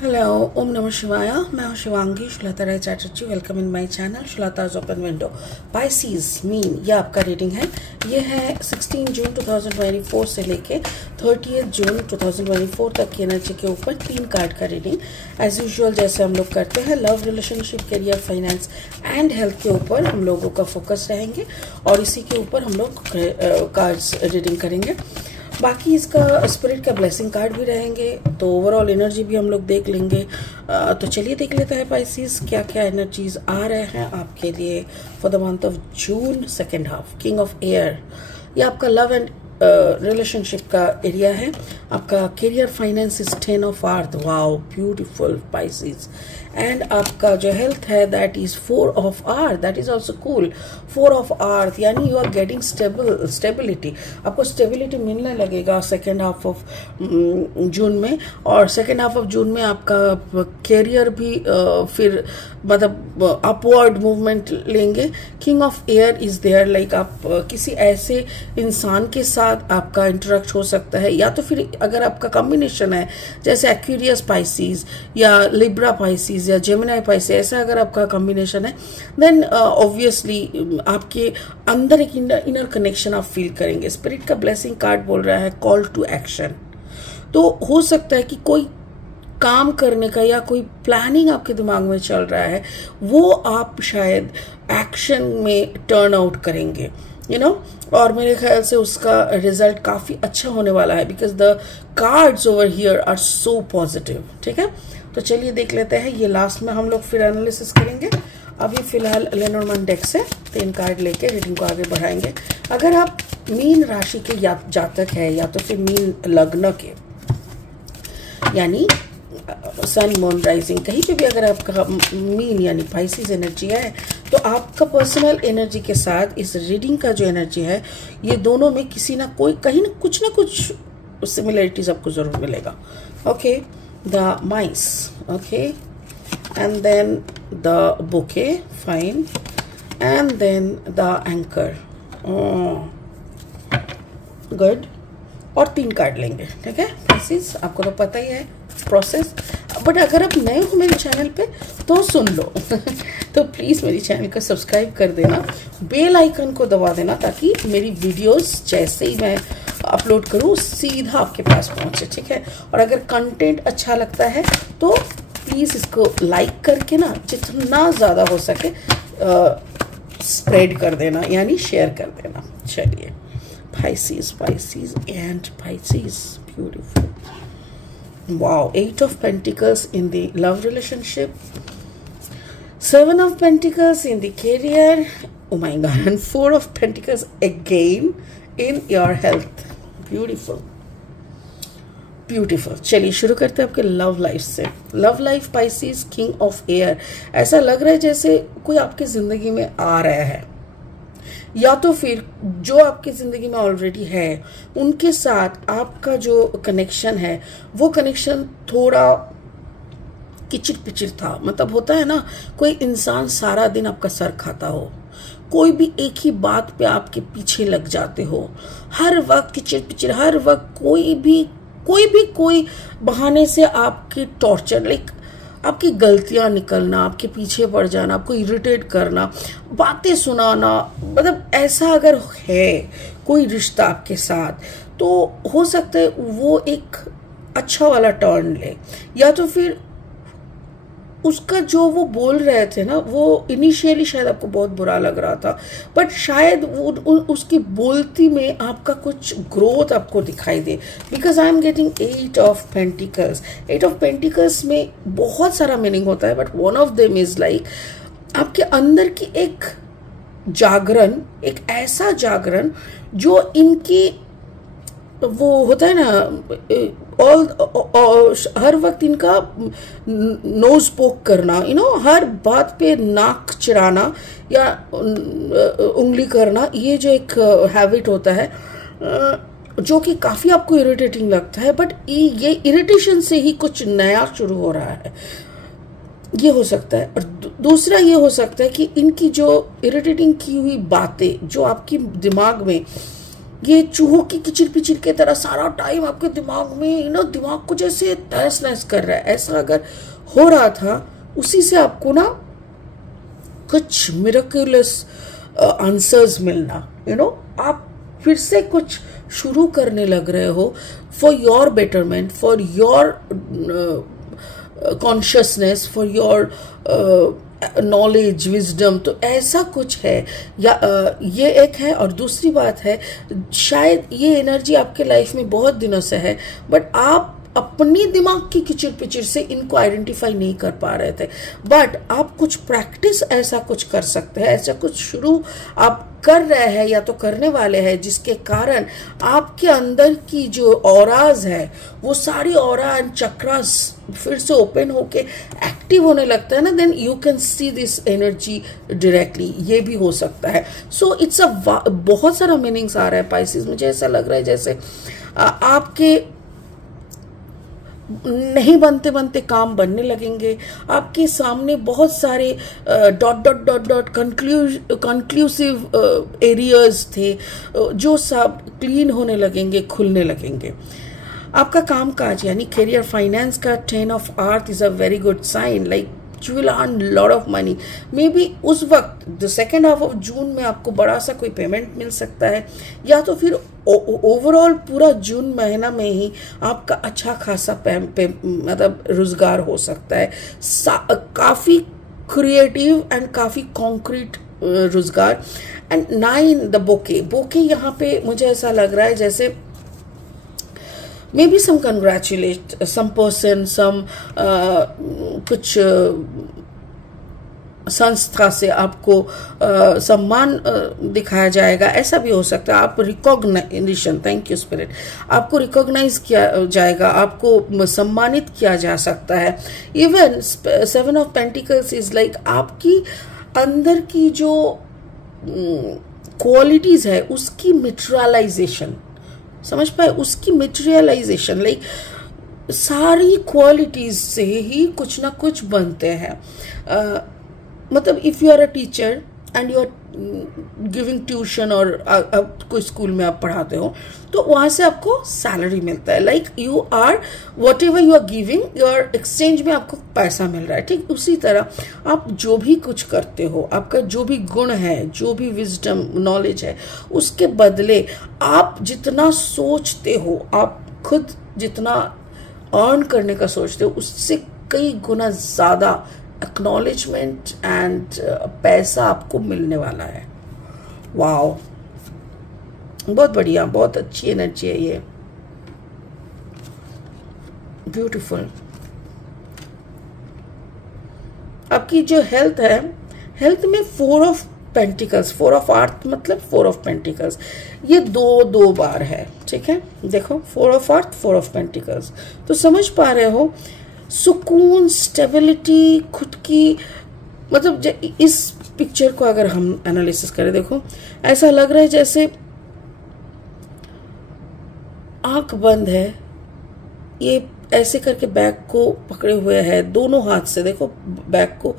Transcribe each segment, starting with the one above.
Hello, ओम नमः शिवाय। मैं हूं Shivangi Shweta Rai Chatterjee. Welcome in my channel Shweta's open window. Pisces mean ये आपका रीडिंग है। ये है 16 जून 2024 से लेके 30 जून 2024 तक की एनर्जी के ऊपर 3 कार्ड का रीडिंग। एज यूजुअल जैसे हम लोग करते हैं, love, relationship, career, finance and health के ऊपर हम लोगों का फोकस रहेंगे और इसी के ऊपर हम लोग कार्ड्स रीडिंग करेंगे। बाकी इसका स्पिरिट का ब्लेसिंग कार्ड भी रहेंगे, तो ओवरऑल एनर्जी भी हम लोग देख लेंगे। तो चलिए देख लेते हैं पाइसीज क्या क्या एनर्जीज आ रहे हैं आपके लिए for the month of June second half. King of air, ये आपका लव एंड रिलेशनशिप का एरिया है। आपका career, finance is 10 of earth. Wow, beautiful Pisces. And आपका जो हेल्थ है that is 4 of earth. That is also cool. 4 of earth यानी you are getting stability. आपको स्टेबिलिटी मिलने लगेगा सेकेंड हाफ ऑफ जून में। और सेकेंड हाफ ऑफ जून में आपका करियर भी फिर मतलब अपवर्ड मूवमेंट लेंगे। King of air is there, like आप किसी ऐसे इंसान के साथ आपका इंटरेक्ट हो सकता है, या तो फिर अगर आपका कॉम्बिनेशन है जैसे एक्वेरियस पाइसीज या लिब्रा पाइसीज या जेमिनी पाइसीज, ऐसा अगर आपका कॉम्बिनेशन है देन ऑब्वियसली आपके अंदर एक इनर कनेक्शन आप फील करेंगे। स्पिरिट का ब्लेसिंग कार्ड बोल रहा है कॉल टू एक्शन। तो हो सकता है कि कोई काम करने का या कोई प्लानिंग आपके दिमाग में चल रहा है, वो आप शायद एक्शन में टर्न आउट करेंगे, यू नो। और मेरे ख्याल से उसका रिजल्ट काफी अच्छा होने वाला है because the cards over here are so positive. ठीक है, तो चलिए देख लेते हैं। ये लास्ट में हम लोग फिर एनालिसिस करेंगे। अभी फिलहाल लेनोर्मन डेक से 3 कार्ड लेके रीडिंग को आगे बढ़ाएंगे। अगर आप मीन राशि के जातक है या तो फिर मीन लग्न के, यानी सन मून राइजिंग, कहीं पे भी अगर आपका मीन यानी पाइसीज एनर्जी है, तो आपका पर्सनल एनर्जी के साथ इस रीडिंग का जो एनर्जी है, ये दोनों में किसी ना कोई कहीं ना कुछ सिमिलरिटीज आपको जरूर मिलेगा। Okay, the mice, okay, and then the bouquet, fine, and then the anchor, good. और 3 कार्ड लेंगे। ठीक है पाइसीज, आपको तो पता ही है प्रोसेस, बट अगर आप नए हो मेरे चैनल पे तो सुन लो तो प्लीज मेरी चैनल को सब्सक्राइब कर देना, बेल आइकन को दबा देना ताकि मेरी वीडियोस जैसे ही मैं अपलोड करूँ सीधा आपके पास पहुंचे। ठीक है, और अगर कंटेंट अच्छा लगता है तो प्लीज इसको लाइक करके ना जितना ज्यादा हो सके स्प्रेड कर देना, यानी शेयर कर देना। चलिए, Pisces and Pisces, beautiful. Wow, 8 of Pentacles in the love relationship, 7 of Pentacles in the career, oh my god, and 4 of Pentacles again in your health. Beautiful, beautiful. चलिए शुरू करते हैं आपके लव लाइफ से। Love life Pisces, king of air. ऐसा लग रहा है जैसे कोई आपकी जिंदगी में आ रहा है, या तो फिर जो आपकी जिंदगी में ऑलरेडी है उनके साथ आपका जो कनेक्शन है वो कनेक्शन थोड़ा किचिर पिचिर था। मतलब होता है ना, कोई इंसान सारा दिन आपका सर खाता हो, कोई भी एक ही बात पे आपके पीछे लग जाते हो, हर वक्त किचिर पिचिर, हर वक्त कोई बहाने से आपकी टॉर्चर, लाइक आपकी गलतियां निकलना, आपके पीछे पड़ जाना, आपको इरिटेट करना, बातें सुनाना। मतलब ऐसा अगर है कोई रिश्ता आपके साथ, तो हो सकता है वो एक अच्छा वाला टर्न ले, या तो फिर उसका जो वो बोल रहे थे ना, वो इनिशियली शायद आपको बहुत बुरा लग रहा था, बट शायद वो उसकी बोलती में आपका कुछ ग्रोथ आपको दिखाई दे। Because I am getting 8 of pentacles. 8 of pentacles में बहुत सारा मीनिंग होता है, but one of them is like आपके अंदर की एक जागरण, एक ऐसा जागरण जो इनकी वो होता है ना, हर वक्त इनका नोज पोक करना, यू नो, हर बात पे नाक चिराना या उंगली करना, ये जो एक हैबिट होता है जो कि काफी आपको इरिटेटिंग लगता है, बट ये इरिटेशन से ही कुछ नया शुरू हो रहा है, ये हो सकता है। और दूसरा ये हो सकता है कि इनकी जो इरिटेटिंग की हुई बातें जो आपकी दिमाग में ये चूहों की किचिर पिचिर के तरह सारा टाइम आपके दिमाग में दिमाग को जैसे तहस नहस कर रहा है, ऐसा अगर हो रहा था, उसी से आपको ना कुछ मिरेकुलस आंसर्स मिलना, आप फिर से कुछ शुरू करने लग रहे हो for your betterment, for your consciousness, for your knowledge, wisdom. तो ऐसा कुछ है, या ये एक है। और दूसरी बात है, शायद ये एनर्जी आपके लाइफ में बहुत दिनों से है, बट आप अपनी दिमाग की किचिर पिचिर से इनको आइडेंटिफाई नहीं कर पा रहे थे। बट आप कुछ प्रैक्टिस ऐसा कुछ कर सकते हैं, ऐसा कुछ शुरू आप कर रहे हैं या तो करने वाले हैं, जिसके कारण आपके अंदर की जो ऑराज है वो सारी ऑरा एंड चक्रास फिर से ओपन होके एक्टिव होने लगता है ना, then you can see this energy directly. ये भी हो सकता है। सो इट्स बहुत सारा मीनिंग्स आ रहा है पाइसेस। मुझे ऐसा लग रहा है जैसे आपके नहीं बनते बनते काम बनने लगेंगे, आपके सामने बहुत सारे dot dot dot dot conclusive areas थे, जो सब क्लीन होने लगेंगे, खुलने लगेंगे। आपका काम काज यानी करियर, फाइनेंस का 10 of earth is a very good sign, like you will earn lot of money. Maybe उस वक्त the second half of जून में आपको बड़ा सा कोई पेमेंट मिल सकता है, या तो फिर ओवरऑल पूरा जून महीना में ही आपका अच्छा खासा मतलब रोजगार हो सकता है। काफी क्रिएटिव एंड काफी कॉन्क्रीट रोजगार। एंड 9 द बोके यहाँ पे मुझे ऐसा लग रहा है जैसे maybe some congratulate some person, some कुछ संस्था से आपको सम्मान दिखाया जाएगा, ऐसा भी हो सकता है। आप रिकॉग्निशन, थैंक यू स्पिरिट, आपको रिकॉग्नाइज किया जाएगा, आपको सम्मानित किया जा सकता है। Even 7 of pentacles is like आपकी अंदर की जो क्वालिटीज है उसकी मटेरियलाइजेशन, समझ पाए, उसकी मटेरियलाइजेशन, लाइक सारी क्वालिटीज से ही कुछ ना कुछ बनते हैं। मतलब if you are a teacher and you are giving tuition, और कोई स्कूल में आप पढ़ाते हो, तो वहां से आपको सैलरी मिलता है। Like you are whatever you are giving, your exchange में आपको पैसा मिल रहा है। ठीक उसी तरह आप जो भी कुछ करते हो, आपका जो भी गुण है, जो भी विजडम नॉलेज है, उसके बदले आप जितना सोचते हो, आप खुद जितना अर्न करने का सोचते हो, उससे कई गुना ज्यादा एक्नॉलेजमेंट एंड पैसा आपको मिलने वाला है। वाओ, बहुत बढ़िया, बहुत अच्छी एनर्जी है ये, ब्यूटीफुल। आपकी जो हेल्थ है, हेल्थ में 4 ऑफ पेंटिकल्स, 4 ऑफ अर्थ मतलब 4 ऑफ पेंटिकल्स, ये दो बार है। ठीक है, देखो 4 ऑफ अर्थ, 4 ऑफ पेंटिकल्स, तो समझ पा रहे हो सुकून, स्टेबिलिटी, खुद की, मतलब इस पिक्चर को अगर हम एनालिसिस करें, देखो ऐसा लग रहा है जैसे आंख बंद है, ये ऐसे करके बैग को पकड़े हुए है दोनों हाथ से, देखो बैग को।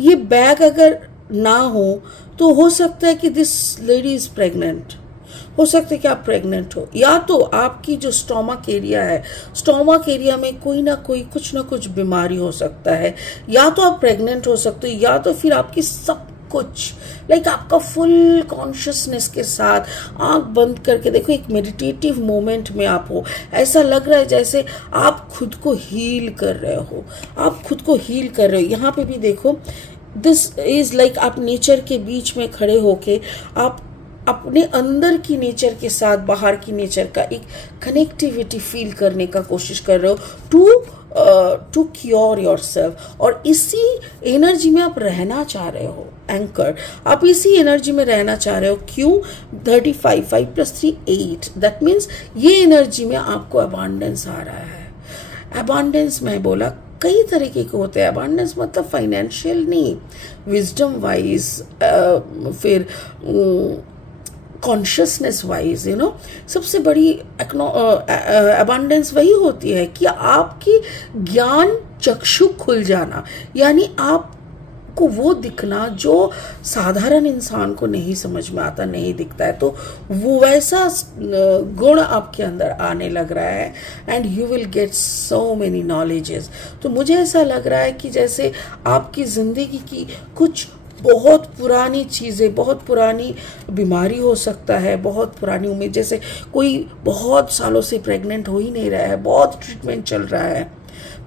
ये बैग अगर ना हो तो हो सकता है कि दिस लेडी इज प्रेग्नेंट, हो सकता है कि आप प्रेग्नेंट हो, या तो आपकी जो स्टोमक एरिया है, स्टोमक एरिया में कोई ना कोई कुछ ना कुछ बीमारी हो सकता है, या तो आप प्रेग्नेंट हो सकते हो, या तो फिर आपकी सब कुछ लाइक आपका फुल कॉन्शियसनेस के साथ आंख बंद करके देखो, एक मेडिटेटिव मोमेंट में आप हो। ऐसा लग रहा है जैसे आप खुद को हील कर रहे हो, आप खुद को हील कर रहे हो। यहाँ पे भी देखो, दिस इज लाइक आप नेचर के बीच में खड़े होके आप अपने अंदर की नेचर के साथ बाहर की नेचर का एक कनेक्टिविटी फील करने का कोशिश कर रहे हो, टू क्योर योरसेल्फ। और इसी एनर्जी में आप रहना चाह रहे हो, एंकर, आप इसी एनर्जी में रहना चाह रहे हो। क्यों? 35, 5 + 3 8, दैट मीन्स ये एनर्जी में आपको अबांडेंस आ रहा है। अबांडेंस मैं बोला कई तरीके के होते हैं। अबांडेंस मतलब फाइनेंशियल नहीं, विजडम वाइज, फिर कॉन्शियसनेस वाइज, सबसे बड़ी अबांडेंस वही होती है कि आपकी ज्ञान चक्षु खुल जाना, यानी आप आपको वो दिखना जो साधारण इंसान को नहीं समझ में आता, नहीं दिखता है, तो वो वैसा गुण आपके अंदर आने लग रहा है and you will get so many knowledges. तो मुझे ऐसा लग रहा है कि जैसे आपकी जिंदगी की कुछ बहुत पुरानी चीज़ें, बहुत पुरानी बीमारी हो सकता है, बहुत पुरानी उम्मीद, जैसे कोई बहुत सालों से प्रेग्नेंट हो ही नहीं रहा है, बहुत ट्रीटमेंट चल रहा है,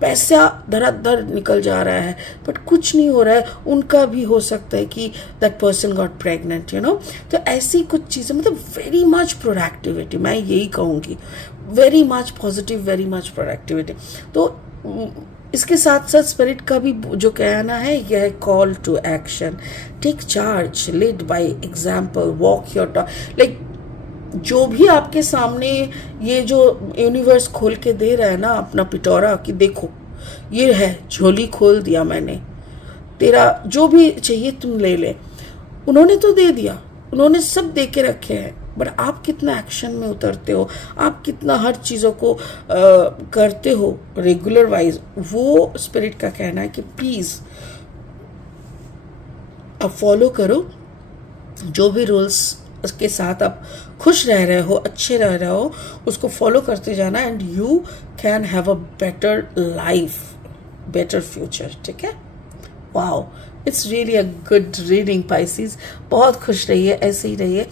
पैसा धड़ाधड़ निकल जा रहा है बट कुछ नहीं हो रहा है, उनका भी हो सकता है कि that person got pregnant, you know. तो ऐसी कुछ चीज़ें, मतलब वेरी मच प्रोडक्टिविटी, मैं यही कहूँगी, very much positive, very much productivity. तो इसके साथ साथ स्पिरिट का भी जो कहना है यह है call to action, take charge, lead by example, walk your talk. Like जो भी आपके सामने ये जो यूनिवर्स खोल के दे रहा है ना अपना पिटोरा, कि देखो ये है, झोली खोल दिया मैंने, तेरा जो भी चाहिए तुम ले ले, उन्होंने तो दे दिया, उन्होंने सब दे के रखे हैं, बट आप कितना एक्शन में उतरते हो, आप कितना हर चीज़ों को करते हो रेगुलर वाइज, वो स्पिरिट का कहना है कि प्लीज़ आप फॉलो करो जो भी रूल्स के साथ आप खुश रह रहे हो, अच्छे रह रहे हो, उसको फॉलो करते जाना and you can have a better life, better future. ठीक है, wow, it's really a good reading Pisces. बहुत खुश रहिए, ऐसे ही रहिए,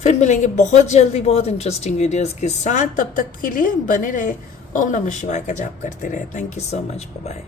फिर मिलेंगे बहुत जल्दी बहुत इंटरेस्टिंग वीडियोस के साथ। तब तक के लिए बने रहे, ओम नमः शिवाय का जाप करते रहे। Thank you so much, bye bye.